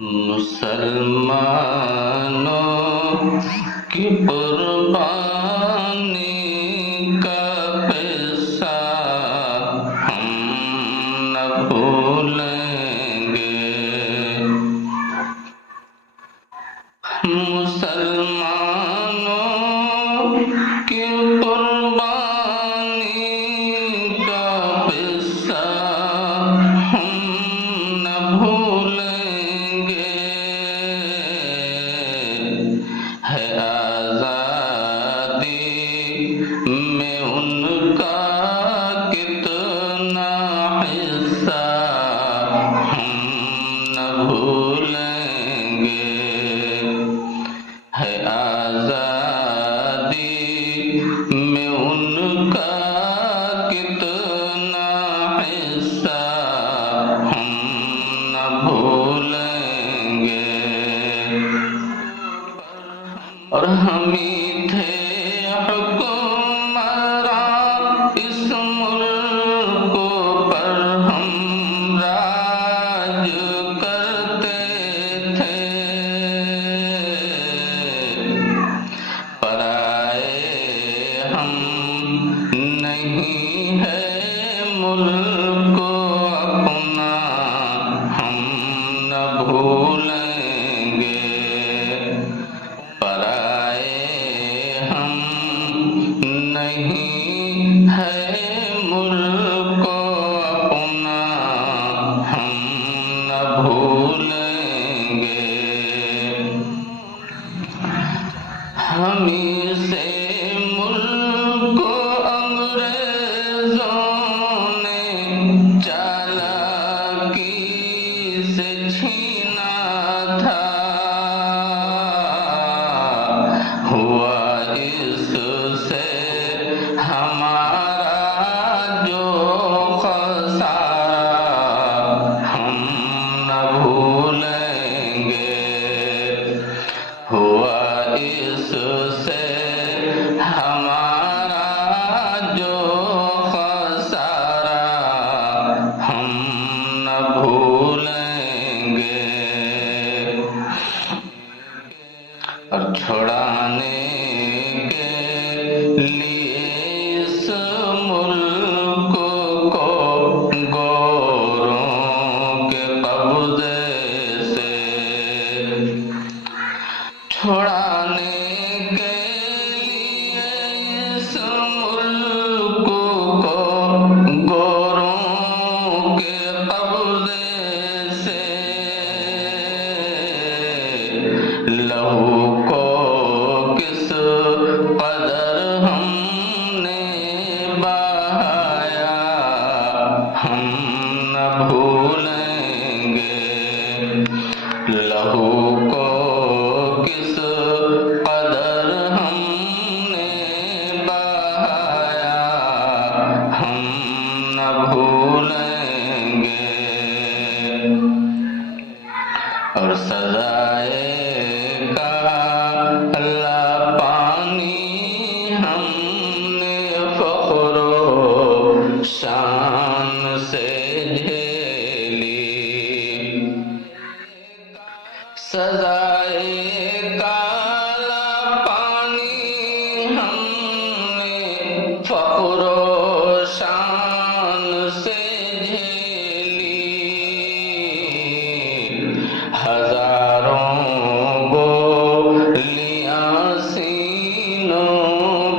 مسلمانوں کی قربانی کا قصہ ہم نہ بھولیں گے۔ مسلمانوں کی قربانی کا قصہ ہم نہ بھولیں گے۔ ہے آزادی میں ان کا کتنا حصہ ہم نہ بھولیں گے۔ ہے آزادی میں ان کا کتنا حصہ ہم نہ بھولیں گے۔ اور ہم ہی تھے حکمران اس ملک پر، ہم راج کرتے تھے۔ پرائے ہم نہیں ہے ملک اپنا ہم نہ بھولیں گے۔ پرائے ہم نہیں ہے ملک اپنا ہم نہ بھولیں گے۔ ہمیں سے ملک انگریزوں نے چالاکی سے چھینا تھا۔ ہوا اس سے ہمارا جو خسارہ ہم نہ بھولیں گے۔ ہوا اس سے ہمارا جو خسارہ ہم نہ بھولیں گے۔ اور چھڑانے کے لیے اس ملک کو گوروں کے قبضے سے، چھڑانے کے لیے اس ملک کو گوروں کے قبضے سے، لہو کو کس قدر ہم نے بہایا ہم نہ بھولیں گے۔ لہو کو کس قدر ہم نے بہایا ہم نہ بھولیں گے۔ اور سزائے کالا پانی ہم نے فخر و شان سے جھیلی۔ سزائے کالا پانی ہم نے فخر و شان سے جھیلی۔ ہزاروں گولیاں سینوں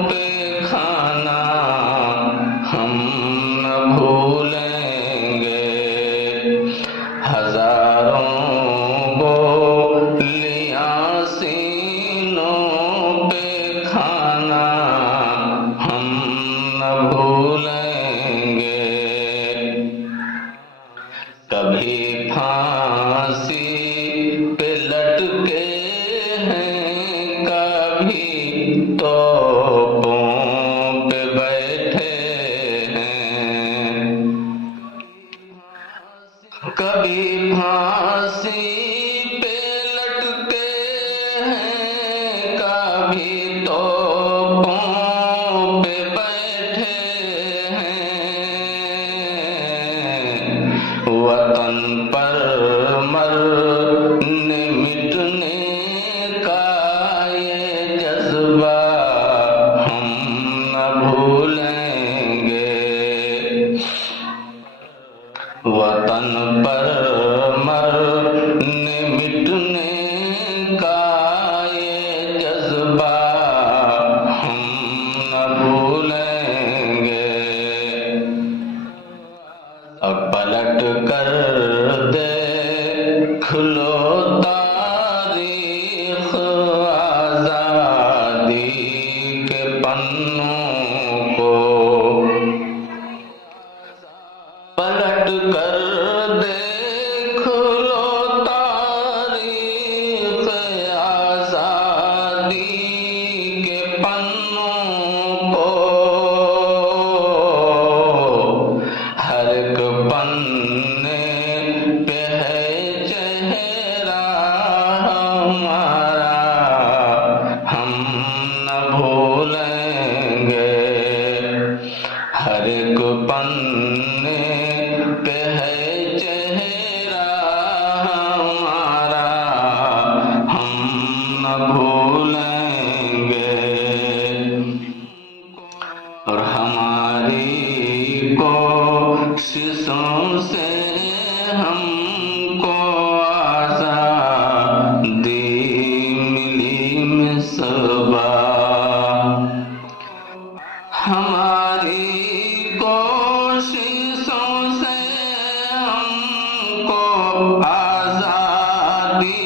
پہ کھانا ہم نہ بھولیں گے۔ ہزاروں گولیاں سینوں پہ کھانا ہم نہ بھولیں گے۔ کبھی پھانسی پہ لٹکے ہیں، کبھی توپوں پہ بیٹھے ہیں۔ کبھی پھانسی مٹنے کا یہ جذبہ ہم نہ بھولیں گے، وطن پر مرنے مٹنے کا یہ جذبہ ہم نہ بھولیں گے، اب پلٹ کر دیکھ لو تاریخ آزادی کے پنوں کو، پلٹ کر دیکھ لو تاریخ آزادی کے پنوں کو، ہر ایک پنے پہ ہے چہرہ ہمارا، ہم نہ بھولیں گے، ہر ایک پنے پہ ہے چہرہ ہمارا، ہم نہ بھولیں گے، اور ہماری کوششوں سے ہم کو آزادی ملی مصباح، ہماری کوششوں سے ہم کو آزادی